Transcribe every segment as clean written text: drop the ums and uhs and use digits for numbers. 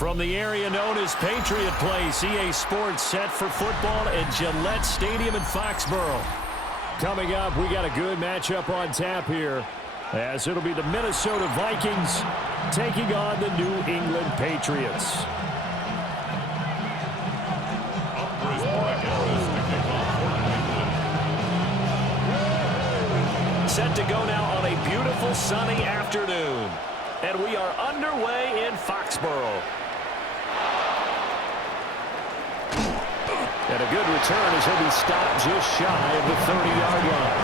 From the area known as Patriot Place, EA Sports set for football at Gillette Stadium in Foxborough. Coming up, we got a good matchup on tap here, as it'll be the Minnesota Vikings taking on the New England Patriots. Set to go now on a beautiful sunny afternoon. And we are underway in Foxborough. And a good return as he'll be stopped just shy of the 30-yard line.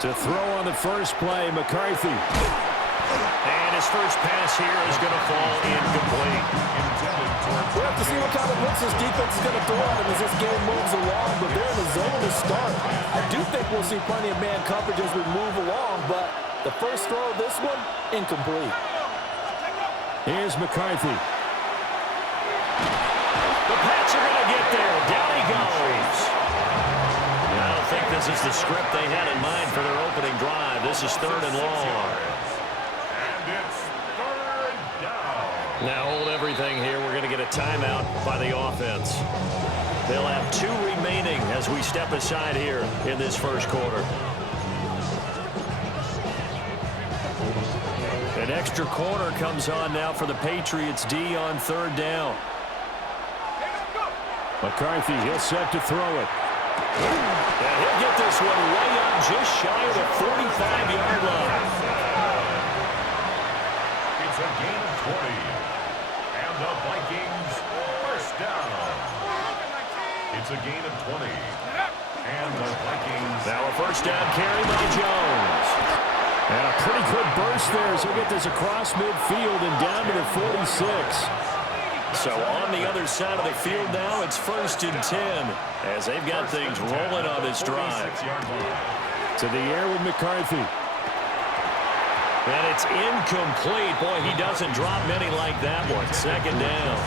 To throw on the first play, McCarthy. And his first pass here is going to fall incomplete. We'll have to see what kind of blitz this defense is going to throw at him as this game moves along, but they're in the zone to start. I do think we'll see plenty of man coverage as we move along, but the first throw of this one, incomplete. Here's McCarthy. The Pats are going to get there. Down he goes. I don't think this is the script they had in mind for their opening drive. This is 3rd and long. And it's 3rd down. Now hold everything here. We're going to get a timeout by the offense. They'll have 2 remaining as we step aside here in this first quarter. An extra corner comes on now for the Patriots D on 3rd down. McCarthy, he'll set to throw it. And he'll get this one way up just shy of the 45-yard line. It's a gain of 20. And the Vikings first down. It's a gain of 20. And the Vikings. Now a first down carry by Jones. And a pretty good burst there as he'll get this across midfield and down to the 46. So on the other side of the field now, it's 1st and 10 as they've got things rolling on this drive. To the air with McCarthy. And it's incomplete. Boy, he doesn't drop many like that one. 2nd down.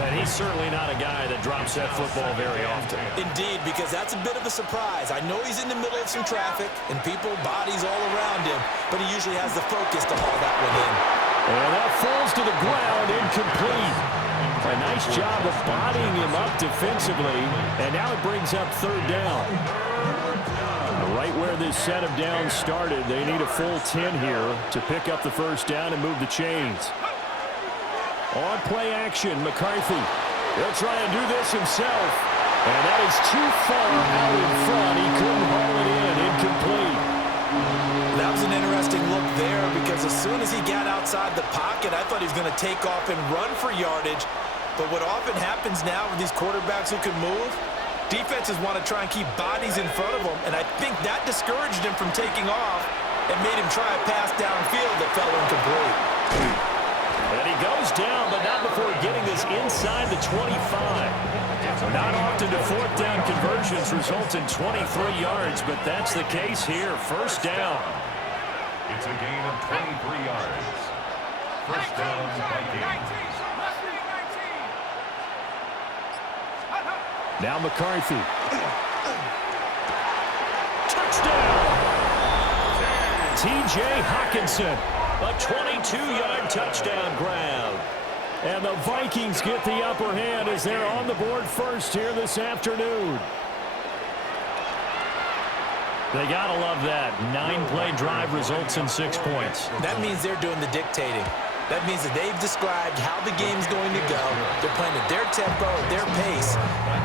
And he's certainly not a guy that drops that football very often. Indeed, because that's a bit of a surprise. I know he's in the middle of some traffic and people, bodies all around him, but he usually has the focus to haul that one in. And that falls to the ground, incomplete. A nice job of bodying him up defensively, and now it brings up 3rd down. Right where this set of downs started, they need a full 10 here to pick up the first down and move the chains. On play action, McCarthy. He'll try and do this himself. And that is too far out in front. He couldn't haul it in. Incomplete. That was an interesting look there because as soon as he got outside the pocket, I thought he was going to take off and run for yardage. But what often happens now with these quarterbacks who can move, defenses want to try and keep bodies in front of them. And I think that discouraged him from taking off and made him try a pass downfield that fell incomplete. And he goes down, but not before getting this inside the 25. Not often do 4th down conversions result in 23 yards, but that's the case here. 1st down. It's a gain of 23 yards. 1st down, Vikings. Now McCarthy. Touchdown! T.J. Hockenson. A 22-yard touchdown grab. And the Vikings get the upper hand as they're on the board first here this afternoon. They got to love that. 9-play drive results in 6 points. That means they're doing the dictating. That means that they've described how the game's going to go. They're playing at their tempo, their pace.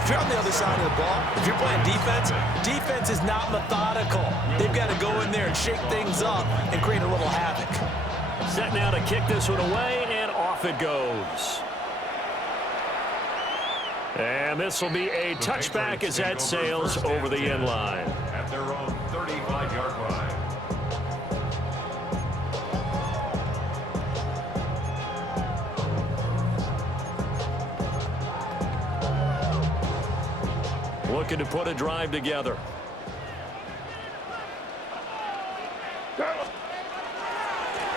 If you're on the other side of the ball, if you're playing defense, defense is not methodical. They've got to go in there and shake things up and create a little havoc. Set now to kick this one away, and off it goes. And this will be a touchback as that sails over the end line. At their own 35-yard line. Looking to put a drive together.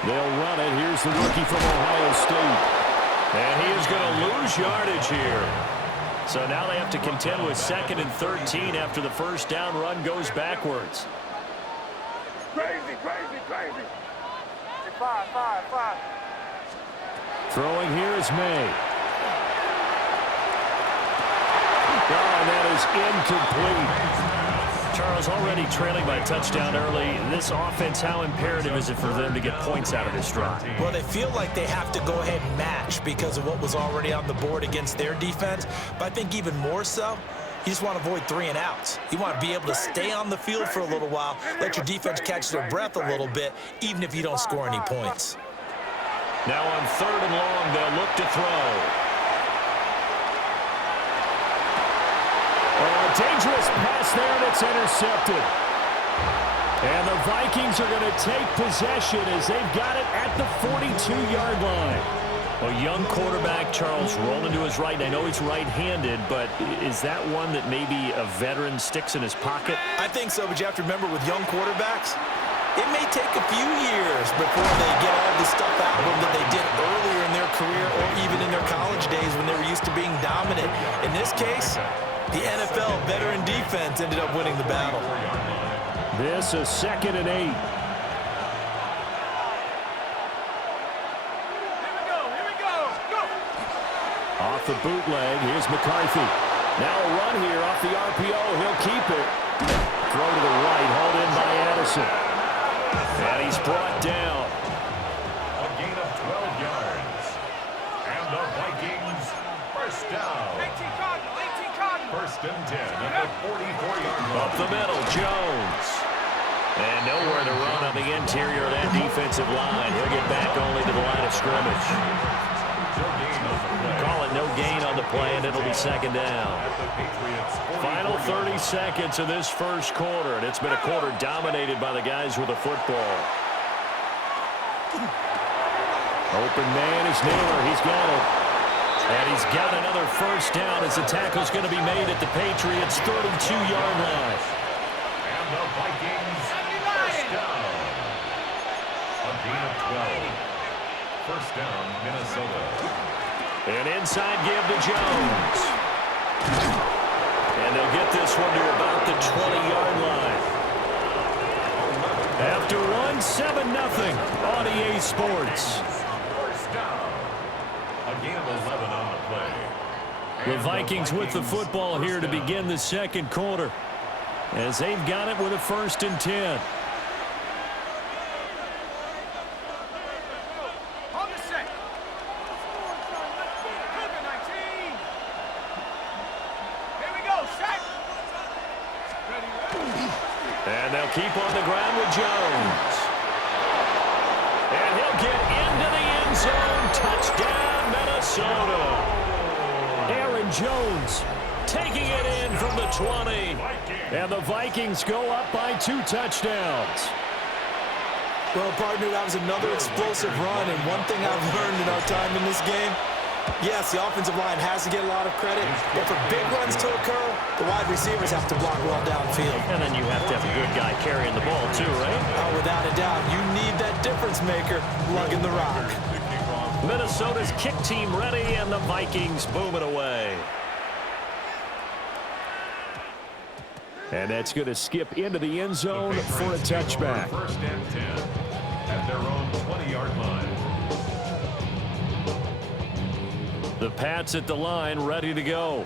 They'll run it. Here's the rookie from Ohio State. And he is going to lose yardage here. So now they have to contend with 2nd and 13 after the first down run goes backwards. Crazy. Five. Throwing here is May. Oh, and that is incomplete. Charles, already trailing by a touchdown early. This offense, how imperative is it for them to get points out of this drive? Well, they feel like they have to go ahead and match because of what was already on the board against their defense. But I think even more so, you just want to avoid 3 and outs. You want to be able to stay on the field for a little while, let your defense catch their breath a little bit, even if you don't score any points. Now on 3rd and long, they'll look to throw. Oh, a dangerous pass there, and it's intercepted. And the Vikings are going to take possession as they've got it at the 42-yard line. A young quarterback, Charles, rolling to his right. And I know he's right-handed, but is that one that maybe a veteran sticks in his pocket? I think so, but you have to remember with young quarterbacks, it may take a few years before they get all the stuff out of them that they did earlier in their career or even in their college days when they were used to being dominant. In this case, the NFL veteran defense ended up winning the battle. This is 2nd and 8. Off the bootleg, here's McCarthy. Now a run here off the RPO. He'll keep it. Throw to the right, hauled in by Addison. And he's brought down. A gain of 12 yards. And the Vikings, first down. 18 Cardinal. 1st and 10 at the 44-yard line. Up the middle, Jones. And nowhere to run on the interior of that defensive line. He'll get back only to the line of scrimmage. Call it no gain on the play, and it'll be 2nd down. Final 30 seconds of this first quarter, and it's been a quarter dominated by the guys with the football. Open man is Naylor. He's got it. And he's got another first down as the tackle's going to be made at the Patriots' 32-yard line. And the Vikings, first down. A gain of 12. First down, Minnesota. An inside give to Jones. And they'll get this one to about the 20-yard line. After one, 7-0 on EA Sports. First down. A gain of 11 on the play. The Vikings with the football here to begin the second quarter, as they've got it with a 1st and 10. And they'll keep on the ground with Jones. And he'll get into the end zone. Touchdown, Minnesota. Aaron Jones taking it in from the 20. And the Vikings go up by 2 touchdowns. Well, partner, that was another explosive run, and one thing I've learned in our time in this game, yes, the offensive line has to get a lot of credit, but for big runs to occur, the wide receivers have to block well downfield. And then you have to have a good guy carrying the ball too, right? Oh, without a doubt, you need that difference maker lugging the rock. Minnesota's kick team ready, and the Vikings booming away. And that's going to skip into the end zone for a touchback. 1st and 10 at their own 20-yard line. The Pats at the line, ready to go.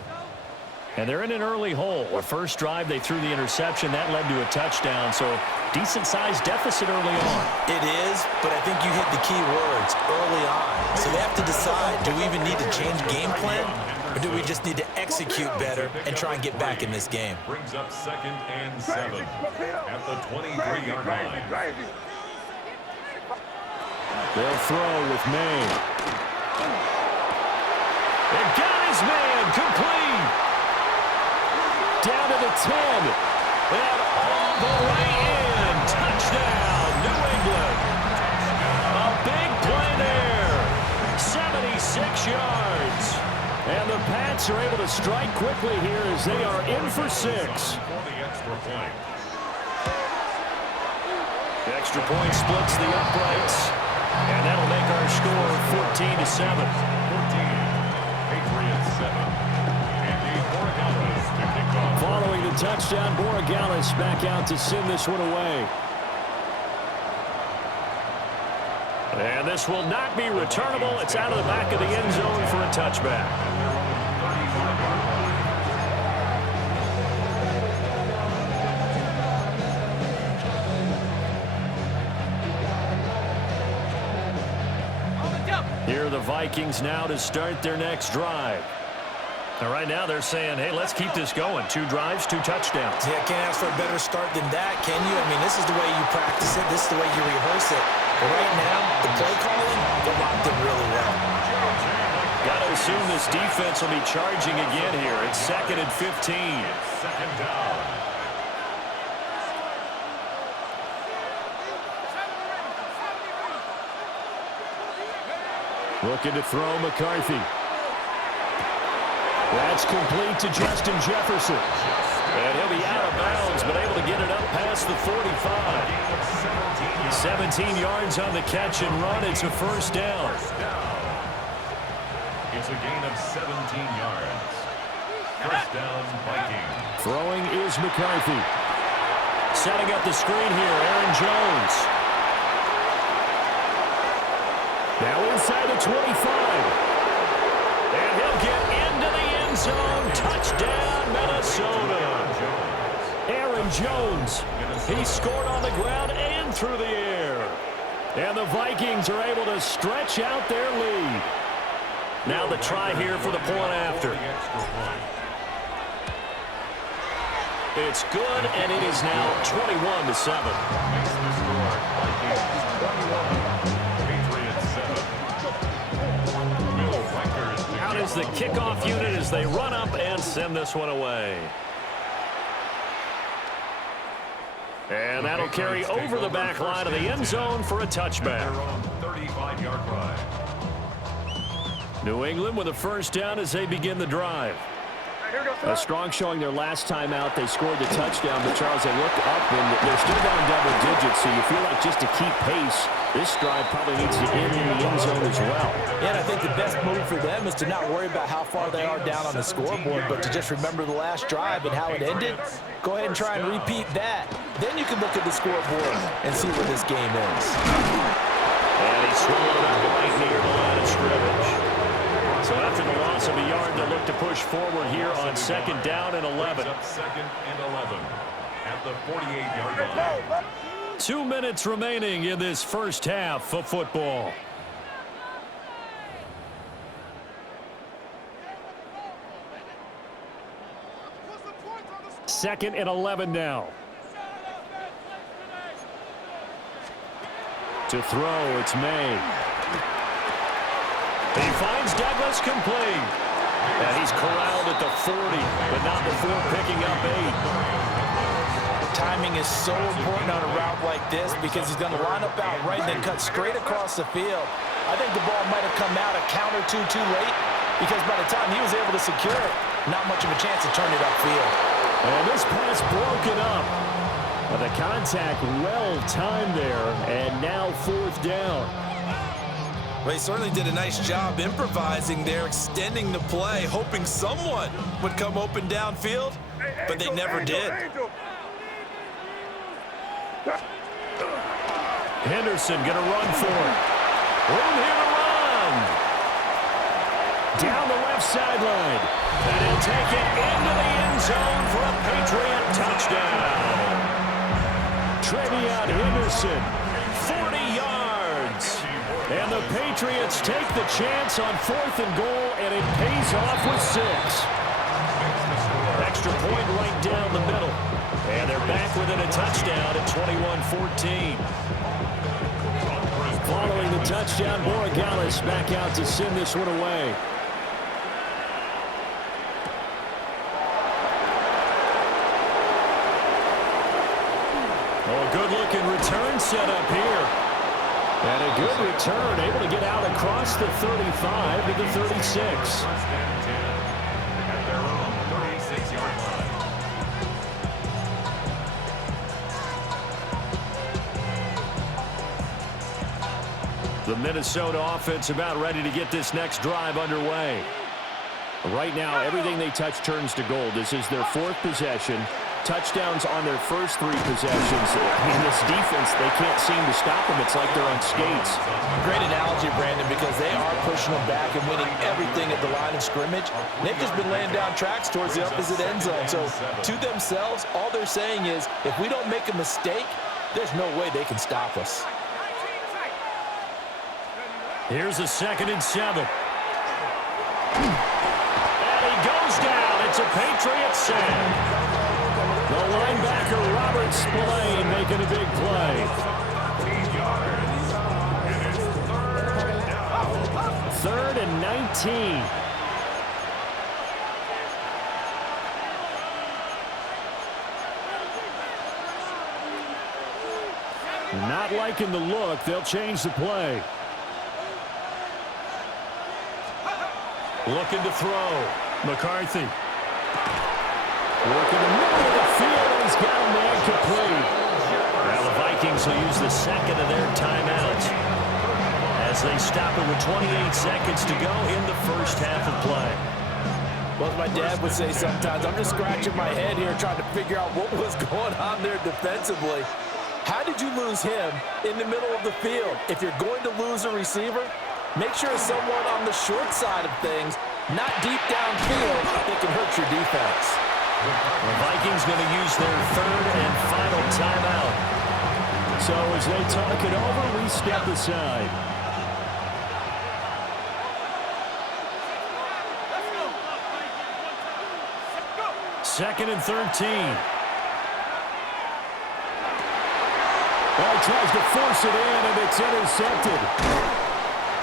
And they're in an early hole. The first drive, they threw the interception. That led to a touchdown, so decent-sized deficit early on. It is, but I think you hit the key words, early on. So they have to decide, do we even need to change game plan, or do we just need to execute better and try and get back in this game? Brings up 2nd and 7 at the 23-yard line. They'll throw with May. And got his man, complete. Down to the 10. And all the way in. Touchdown, New England. A big play there. 76 yards. And the Pats are able to strike quickly here as they are in for 6. For the extra point. The extra point splits the uprights. And that'll make our score 14-7. 14. Patriots 7. Andy Borregales to kick off. Following the touchdown, Borregales back out to send this one away. And this will not be returnable. It's out of the back of the end zone for a touchback. Here are the Vikings now to start their next drive. And right now they're saying, hey, let's keep this going. 2 drives, 2 touchdowns. Yeah, can't ask for a better start than that, can you? I mean, this is the way you practice it. This is the way you rehearse it. But right now, the play calling, they're locked in really well. Got to assume this defense will be charging again here. It's 2nd and 15. Second down. Looking to throw McCarthy. That's complete to Justin Jefferson. And he'll be out of bounds, but able to get it up past the 45. 17 yards on the catch and run. It's a first down. It's a gain of 17 yards. First down, Vikings. Throwing is McCarthy. Setting up the screen here, Aaron Jones. Now inside the 25. And he'll get into the end zone. Touchdown, Minnesota. Aaron Jones. He scored on the ground and through the air. And the Vikings are able to stretch out their lead. Now the try here for the point after. It's good, and it is now 21-7. Out is the kickoff unit as they run up and send this one away. And that'll carry over the back line of the end zone for a touchback. 35-yard drive. New England with a first down as they begin the drive. A strong showing their last time out. They scored the touchdown, but Charles, they look up and they're still down double digits, so you feel like just to keep pace, this drive probably needs to end in the end zone as well. Yeah, and I think the best move for them is to not worry about how far they are down on the scoreboard, but to just remember the last drive and how it ended. Go ahead and try and repeat that. Then you can look at the scoreboard and see where this game ends. And he swallowed up right near the line of scrimmage. So after the loss of a yard, they'll look to push forward here on 2nd down and 11. Up 2nd and 11 at the 48-yard line. 2 minutes remaining in this first half of football. Second and 11 now. To throw, it's May. He finds Douglas complete. And he's corralled at the 40, but not before picking up 8. Timing is so important on a route like this because he's going to line up out right and then cut straight across the field. I think the ball might have come out a count or two too late because by the time he was able to secure it, not much of a chance to turn it upfield. And this pass broken up. The contact well timed there, and now 4th down. Well, he certainly did a nice job improvising there, extending the play, hoping someone would come open downfield, but they never did. Henderson going to run for it. Room here to run. Down the left sideline. And he'll take it into the end zone for a Patriot touchdown. Trevion Henderson, 40 yards. And the Patriots take the chance on 4th and goal, and it pays off with 6. Extra point right down the middle. And they're back within a touchdown at 21-14. Following the touchdown, Borregales back out to send this one away. Oh, good-looking return set up here. And a good return, able to get out across the 35 to the 36. First and 10 at their own 36-yard line. The Minnesota offense about ready to get this next drive underway. Right now, everything they touch turns to gold. This is their 4th possession. Touchdowns on their first 3 possessions. In this defense, they can't seem to stop them. It's like they're on skates. Great analogy, Brandon, because they are pushing them back and winning everything at the line of scrimmage. They've just been laying down tracks towards the opposite end zone. So to themselves, all they're saying is, if we don't make a mistake, there's no way they can stop us. Here's a 2nd and 7. And he goes down. It's a Patriots sack. The linebacker, Robert Spillane, making a big play. 3rd and 19. Not liking the look. They'll change the play. Looking to throw. McCarthy. Working the middle of the field, and he's got him there complete. Now the Vikings will use the 2nd of their timeouts as they stop it with 28 seconds to go in the first half of play. Well, as my dad would say sometimes, I'm just scratching my head here trying to figure out what was going on there defensively. How did you lose him in the middle of the field? If you're going to lose a receiver, make sure it's someone on the short side of things, not deep downfield, that can hurt your defense. The Vikings going to use their 3rd and final timeout. So as they talk it over, we step aside. Second and 13. Well, he tries to force it in, and it's intercepted.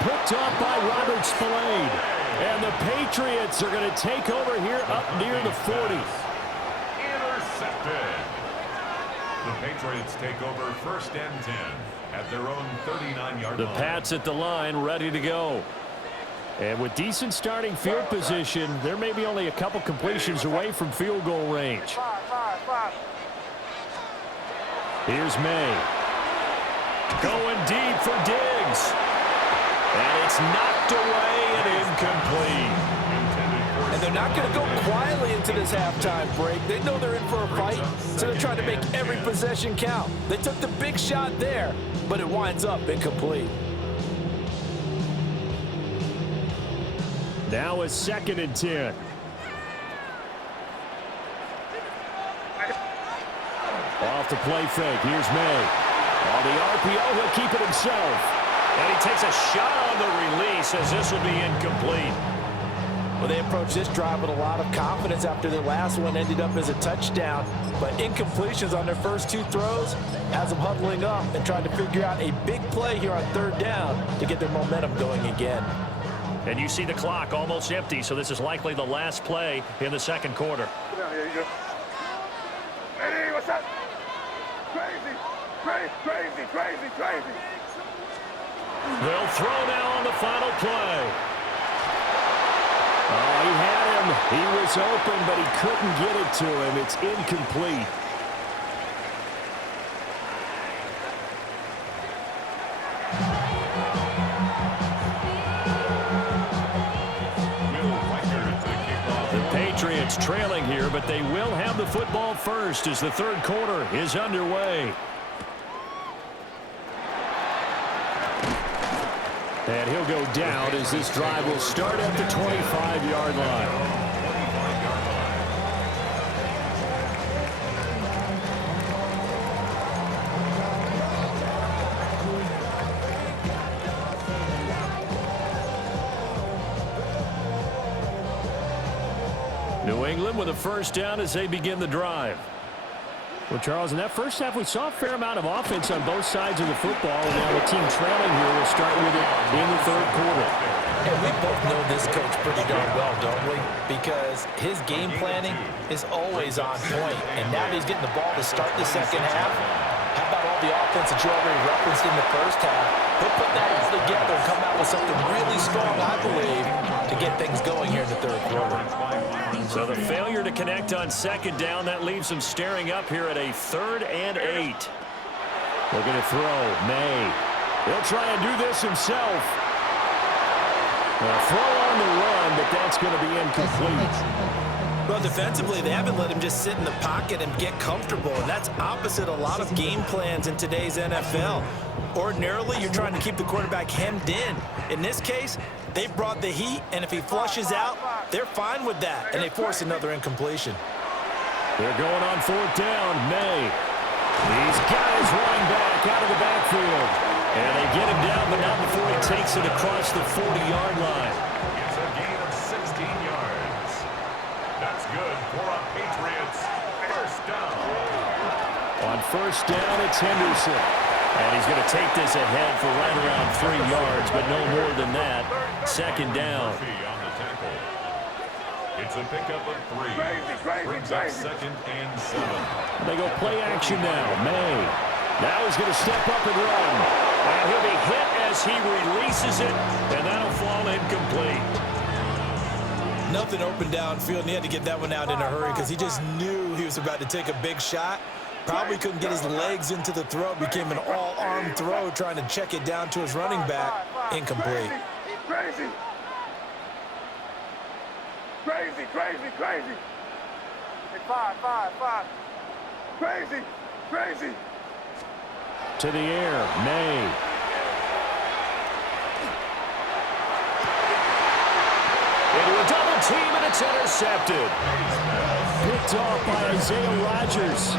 Picked off by Robert Spillane. And the Patriots are going to take over here up near the 40. Intercepted. The Patriots take over 1st and 10 at their own 39-yard line. The Pats at the line, ready to go. And with decent starting field position, they're maybe only a couple completions away from field goal range. Here's May. Going deep for Diggs. And it's knocked away and incomplete. And they're not going to go quietly into this halftime break. They know they're in for a fight, so they're trying to make every possession count. They took the big shot there, but it winds up incomplete. Now a 2nd and 10. Off the play fake. Here's May. On the RPO, he'll keep it himself. And he takes a shot on the release as this will be incomplete. Well, they approached this drive with a lot of confidence after their last one ended up as a touchdown. But incompletions on their first 2 throws has them huddling up and trying to figure out a big play here on 3rd down to get their momentum going again. And you see the clock almost empty, so this is likely the last play in the 2nd quarter. Here you go. Hey, what's up? Crazy, crazy, crazy, crazy. They'll throw now on the final play. Oh, he had him. He was open, but he couldn't get it to him. It's incomplete. The Patriots trailing here, but they will have the football first as the 3rd quarter is underway. And he'll go down as this drive will start at the 25-yard line. New England with a 1st down as they begin the drive. Well, Charles, in that first half, we saw a fair amount of offense on both sides of the football, and now the team trailing here will start with it in the 3rd quarter. And we both know this coach pretty darn well, don't we? Because his game planning is always on point, and now that he's getting the ball to start the 2nd half, how about all the offense that you already referenced in the first half? He'll put that all together and come out with something really strong, I believe, to get things going here in the 3rd quarter. So the failure to connect on 2nd down, that leaves them staring up here at a 3rd and 8. Looking to throw. May. He'll try and do this himself. A throw on the run, but that's going to be incomplete. Well, defensively, they haven't let him just sit in the pocket and get comfortable, and that's opposite a lot of game plans in today's NFL. Ordinarily, you're trying to keep the quarterback hemmed in. In this case, they brought the heat, and if he flushes out, they're fine with that, and they force another incompletion. They're going on fourth down. May. He's got his running back out of the backfield. And they get him down, but not before he takes it across the 40-yard line. It's a gain of 16 yards. That's good for a Patriots first down. On first down, it's Henderson. And he's going to take this ahead for right around 3 yards, but no more than that. Second down. On the tackle. It's a pickup of 3. Brings up 2nd and 7. They go play action now. May. Now he's going to step up and run. And he'll be hit as he releases it, and that'll fall incomplete. Nothing open downfield, and he had to get that one out in a hurry because he just knew he was about to take a big shot. Probably couldn't get his legs into the throw. Became an all-arm throw trying to check it down to his running back. Incomplete. Crazy. Crazy, crazy, crazy. Hey, five. Crazy, crazy. To the air, May. Into a double team, and it's intercepted. Picked off by Isaiah Rodgers.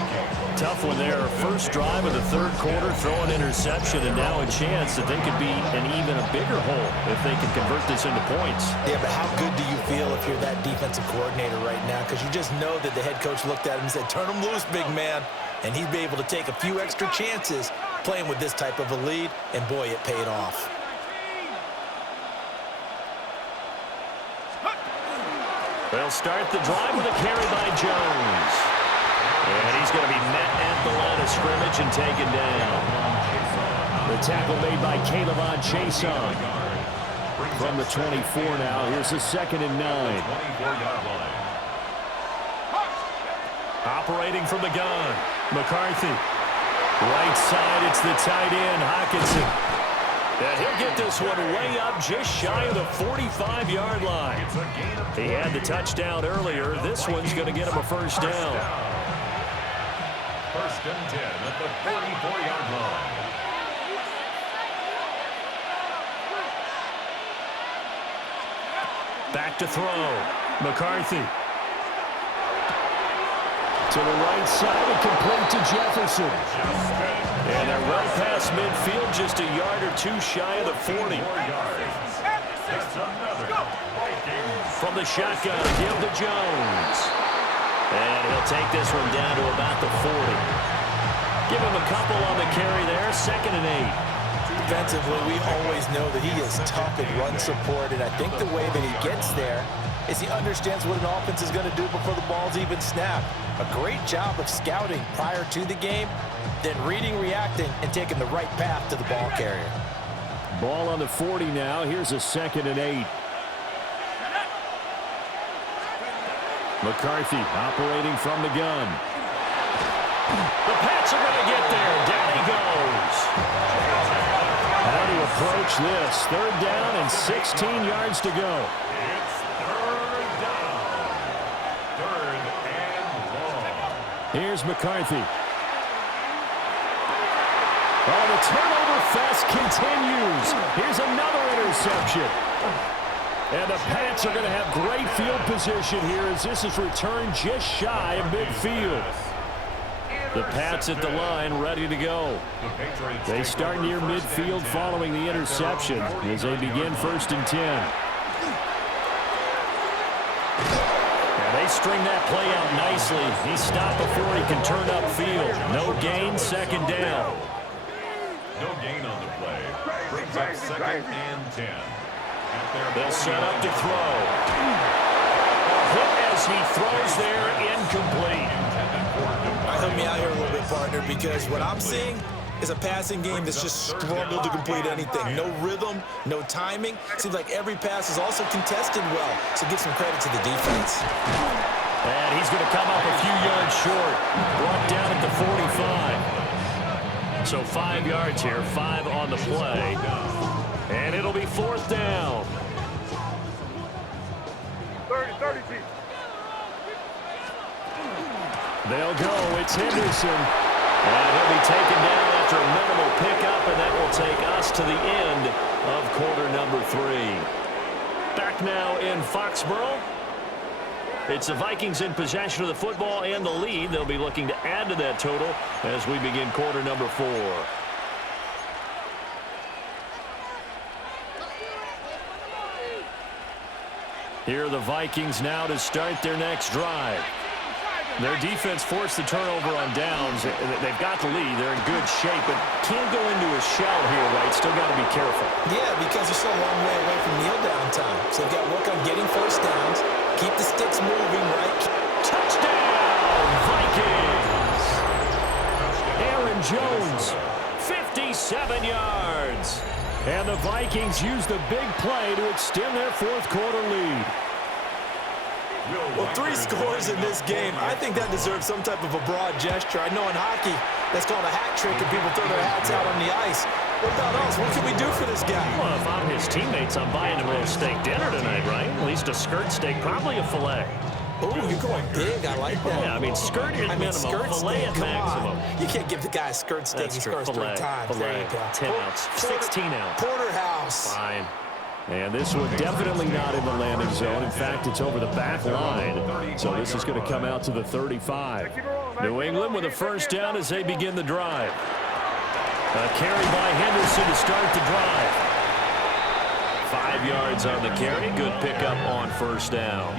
Tough one there. First drive of the third quarter, throw an interception, and now a chance that they could be in even a bigger hole if they can convert this into points. Yeah, but how good do you feel if you're that defensive coordinator right now? Because you just know that the head coach looked at him and said, turn him loose, big man. And he'd be able to take a few extra chances playing with this type of a lead, and boy, it paid off. They'll start the drive with a carry by Jones. And he's going to be met at the line of scrimmage and taken down. The tackle made by Caleb Chason. From the 24 now, here's a 2nd and 9. Operating from the gun, McCarthy. Right side, it's the tight end, Hockenson. And he'll get this one way up just shy of the 45-yard line. He had the touchdown earlier. This one's going to get him a first down. First and 10 at the 44-yard line. Back to throw. McCarthy. To the right side and complete to Jefferson. And they're right past midfield, just a yard or two shy of the 40. From the shotgun, give to Jones. And he'll take this one down to about the 40. Give him a couple on the carry there, 2nd and 8. Defensively, we always know that he is tough in run support, and I think the way that he gets there is he understands what an offense is going to do before the ball's even snapped. A great job of scouting prior to the game, then reading, reacting, and taking the right path to the ball carrier. Ball on the 40 now. Here's a 2nd and 8. McCarthy operating from the gun. The Pats are going to get there. Down he goes. How to approach this? 3rd down and 16 yards to go. It's 3rd down. 3rd and long. Here's McCarthy. Oh, the turnover fest continues. Here's another interception. And the Pats are going to have great field position here as this is returned just shy of midfield. The Pats at the line, ready to go. They start near midfield following the interception as they begin 1st and 10. And they string that play out nicely. He stopped before he can turn upfield. No gain, 2nd down. No gain on the play. Brings up 2nd and 10. They'll set up to throw. Hit as he throws there, incomplete. Help me out here a little bit, partner, because what I'm seeing is a passing game that's just struggled to complete anything. No rhythm, no timing. Seems like every pass is also contested well, so give some credit to the defense. And he's going to come up a few yards short. Brought down at the 45. So 5 yards here, 5 on the play. And it'll be 4th down. 30, G. They'll go. It's Henderson. And he'll be taken down after a minimal pickup, and that will take us to the end of quarter number 3. Back now in Foxborough. It's the Vikings in possession of the football and the lead. They'll be looking to add to that total as we begin quarter number 4. Here are the Vikings now to start their next drive. Their defense forced the turnover on downs. They've got the lead. They're in good shape, but can't go into a shell here, right? Still got to be careful. Yeah, because they're still a long way away from kneel down time. So they've got to work on getting first downs, keep the sticks moving, right? Touchdown, Vikings! Aaron Jones, 57 yards. And the Vikings use the big play to extend their 4th quarter lead. Well, 3 scores in this game. I think that deserves some type of a broad gesture. I know in hockey, that's called a hat trick, and people throw their hats out on the ice. What about us? What can we do for this guy? Well, if I'm his teammates, I'm buying him a little steak dinner tonight, right? At least a skirt steak, probably a filet. Oh, you're going big. I like that. Yeah, I mean, skirt at minimum, filet at maximum. You can't give the guy a skirt steak. He scores 3 times. There you go. 10 ounce, 16 ounce. Porterhouse. Fine. And this one definitely not in the landing zone. In fact, it's over the back line. So this is going to come out to the 35. New England with a first down as they begin the drive. A carry by Henderson to start the drive. 5 yards on the carry. Good pickup on first down.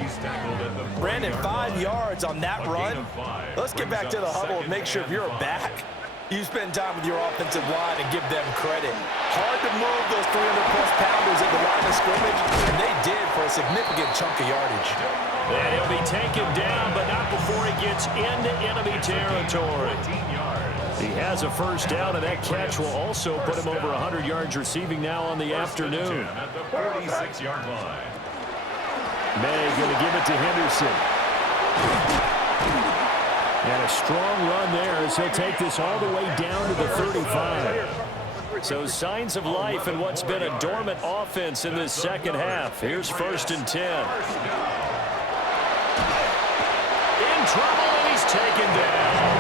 Brandon, 5 yards on that run. Let's get back to the huddle and make sure if you're back, you spend time with your offensive line and give them credit. Hard to move those 300-plus pounders at the line of scrimmage, and they did for a significant chunk of yardage. And he'll be taken down, but not before he gets into enemy territory. He has a first down, and that catch will also put him over 100 yards receiving now on the afternoon. At the 46-yard line. May going to give it to Henderson. And a strong run there as he'll take this all the way down to the 35. So signs of life in what's been a dormant offense in this second half. Here's 1st and 10. In trouble, and he's taken down.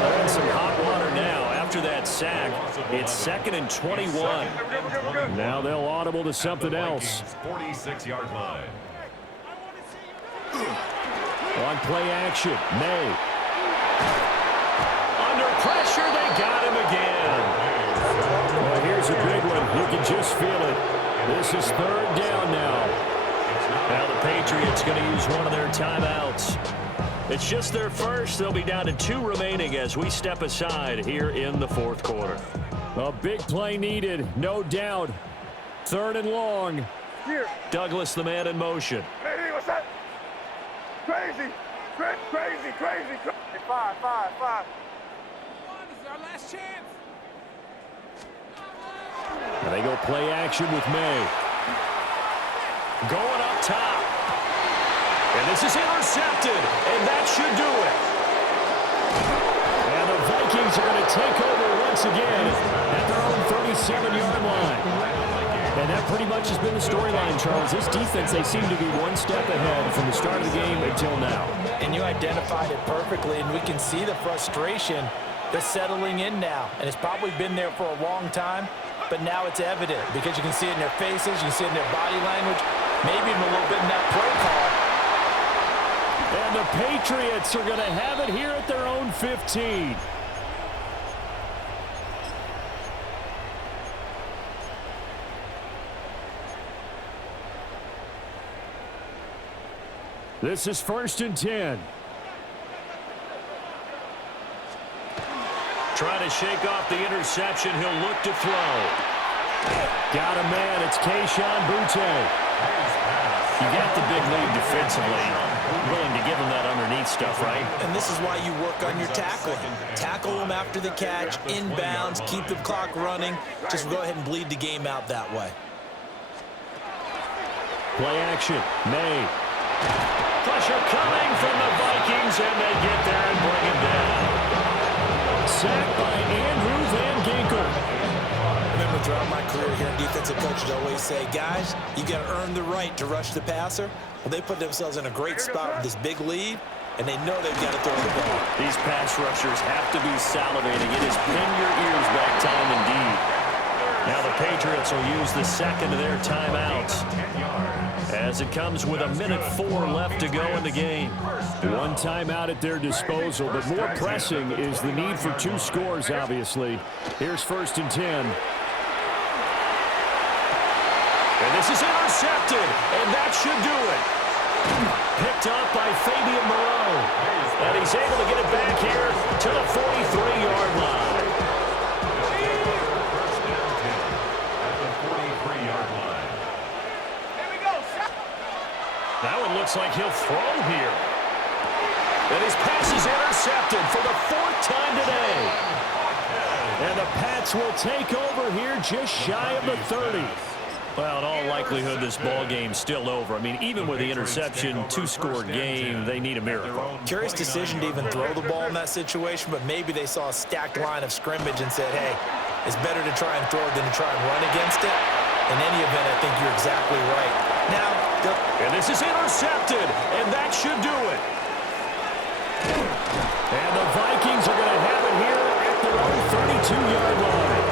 They're in some hot water now after that sack. It's 2nd and 21. Now they'll audible to something else. 46-yard line. On play action, May. Under pressure, they got him again. Well, here's a big one. You can just feel it. This is 3rd down now. Now the Patriots going to use one of their timeouts. It's just their first. They'll be down to 2 remaining as we step aside here in the 4th quarter. A big play needed, no doubt. 3rd and long. Douglas, the man in motion. Hey, what's that? Crazy. Hey, 5. This is our last chance. And they go play action with May. Going up top. And this is intercepted. And that should do it. And the Vikings are going to take over once again at their own 37-yard line. And that pretty much has been the storyline, Charles. This defense, they seem to be one step ahead from the start of the game until now. And you identified it perfectly, and we can see the frustration. They're settling in now, and it's probably been there for a long time, but now it's evident because you can see it in their faces, you can see it in their body language, maybe even a little bit in that play call. And the Patriots are going to have it here at their own 15. This is 1st and 10. Trying to shake off the interception. He'll look to throw. Got a man. It's Kayshon Boutte. You got the big lead defensively. Willing to give him that underneath stuff, right? And this is why you work on your tackling. Tackle him after the catch, inbounds, keep the clock running. Just go ahead and bleed the game out that way. Play action. May. Pressure coming from the Vikings, and they get there and bring him down. Sacked by Andrew Van Ginkel. I remember throughout my career here, defensive coaches always say, guys, you got to earn the right to rush the passer. Well, they put themselves in a great spot with this big lead, and they know they've got to throw the ball. These pass rushers have to be salivating. It is pin your ears back time indeed. Now the Patriots will use the second of their timeouts as it comes with 1:04 left to go in the game. One timeout at their disposal, but more pressing is the need for 2 scores, obviously. Here's 1st and 10. And this is intercepted, and that should do it. Picked up by Fabian Moreau. And he's able to get it back here to the 43-yard line. That one looks like he'll throw here. And his pass is intercepted for the 4th time today. And the Pats will take over here just shy of the 30. Well, in all likelihood, this ball game's still over. I mean, even with the interception, 2-score game, they need a miracle. Curious decision to even throw the ball in that situation, but maybe they saw a stacked line of scrimmage and said, hey, it's better to try and throw it than to try and run against it. In any event, I think you're exactly right. Now, and this is intercepted, and that should do it. And the Vikings are going to have it here at their own 32-yard line.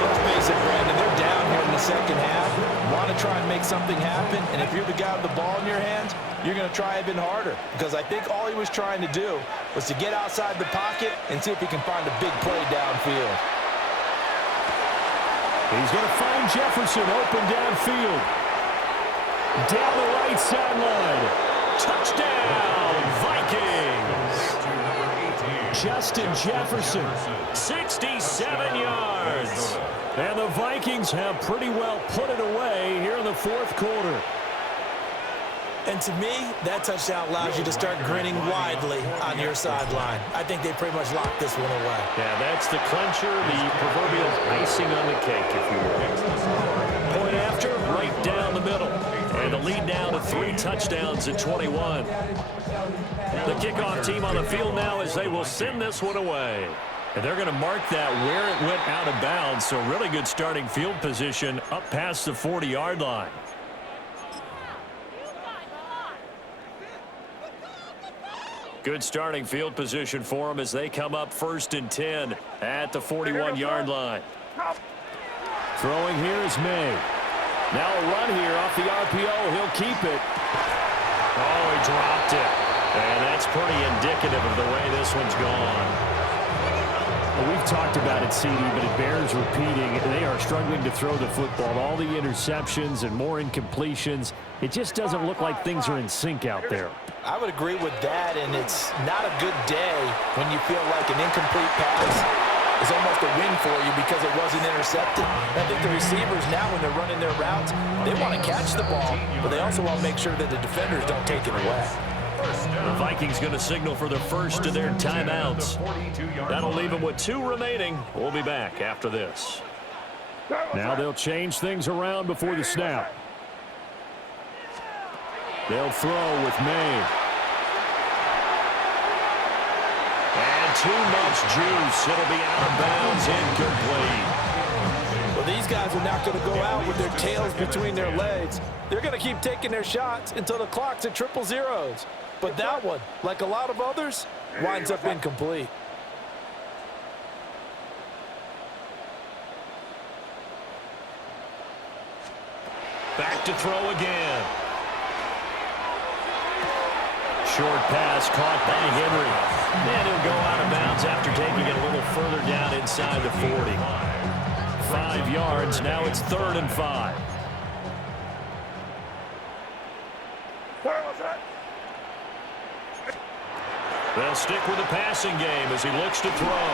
Let's face it, Brandon, they're down here in the second half. Want to try and make something happen, and if you're the guy with the ball in your hands, you're going to try even harder. Because I think all he was trying to do was to get outside the pocket and see if he can find a big play downfield. He's going to find Jefferson open downfield. Down the right sideline. Touchdown, Vikings. Justin Jefferson, 67 yards. And the Vikings have pretty well put it away here in the 4th quarter. And to me, that touchdown allows you to start grinning widely on your sideline. I think they pretty much locked this one away. Yeah, that's the clincher, the proverbial icing on the cake, if you will. Point after, right down the middle. And the lead now to 3 touchdowns at 21. The kickoff team on the field now as they will send this one away. And they're going to mark that where it went out of bounds. So really good starting field position up past the 40-yard line. Good starting field position for them as they come up 1st and 10 at the 41-yard line. Throwing here is May. Now a run here off the RPO. He'll keep it. Oh, he dropped it. And that's pretty indicative of the way this one's gone. Well, we've talked about it, CD, but it bears repeating. They are struggling to throw the football. All the interceptions and more incompletions. It just doesn't look like things are in sync out there. I would agree with that, and it's not a good day when you feel like an incomplete pass is almost a win for you because it wasn't intercepted. I think the receivers now, when they're running their routes, they want to catch the ball, but they also want to make sure that the defenders don't take it away. The Vikings going to signal for the first of their timeouts. That'll leave them with 2 remaining. We'll be back after this. Now they'll change things around before the snap. They'll throw with May. And too much juice. It'll be out of bounds, incomplete. Well, these guys are not going to go out with their tails between their legs. They're going to keep taking their shots until the clock's at 000. But that one, like a lot of others, winds up incomplete. Back to throw again. Short pass caught by Henry. And he'll go out of bounds after taking it a little further down inside the 40. 5 yards. Now it's 3rd and 5. They'll stick with the passing game as he looks to throw.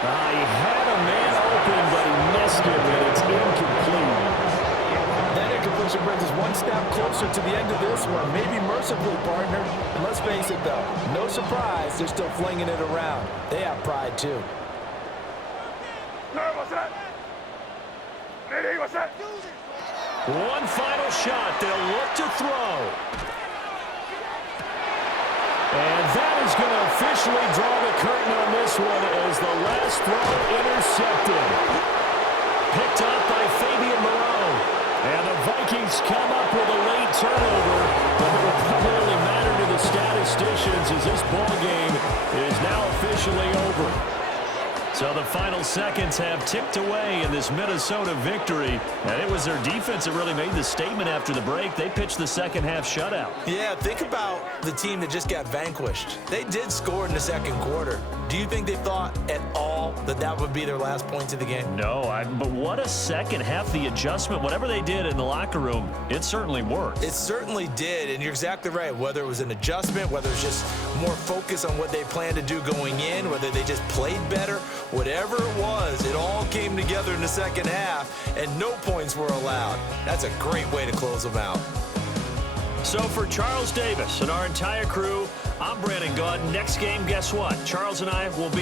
He had a man open, but he missed it, and it's incomplete. That incompletion brings us one step closer to the end of this one. Maybe mercifully, partner. And let's face it, though. No surprise, they're still flinging it around. They have pride, too. One final shot. They'll look to throw. And that is going to officially draw the curtain on this one as the last throw intercepted. Picked up by Fabian Moreau. And the Vikings come up with a late turnover, but it will probably matter to the statisticians as this ball game is now officially over. So the final seconds have ticked away in this Minnesota victory. And it was their defense that really made the statement after the break. They pitched the second half shutout. Yeah, think about the team that just got vanquished. They did score in the second quarter. Do you think they thought at all that that would be their last points of the game? No, but what a second half. The adjustment, whatever they did in the locker room, it certainly worked. It certainly did, and you're exactly right. Whether it was an adjustment, whether it's just more focus on what they planned to do going in, whether they just played better, whatever it was, it all came together in the second half, and no points were allowed. That's a great way to close them out. So for Charles Davis and our entire crew, I'm Brandon Gaudin. Next game, guess what? Charles and I will be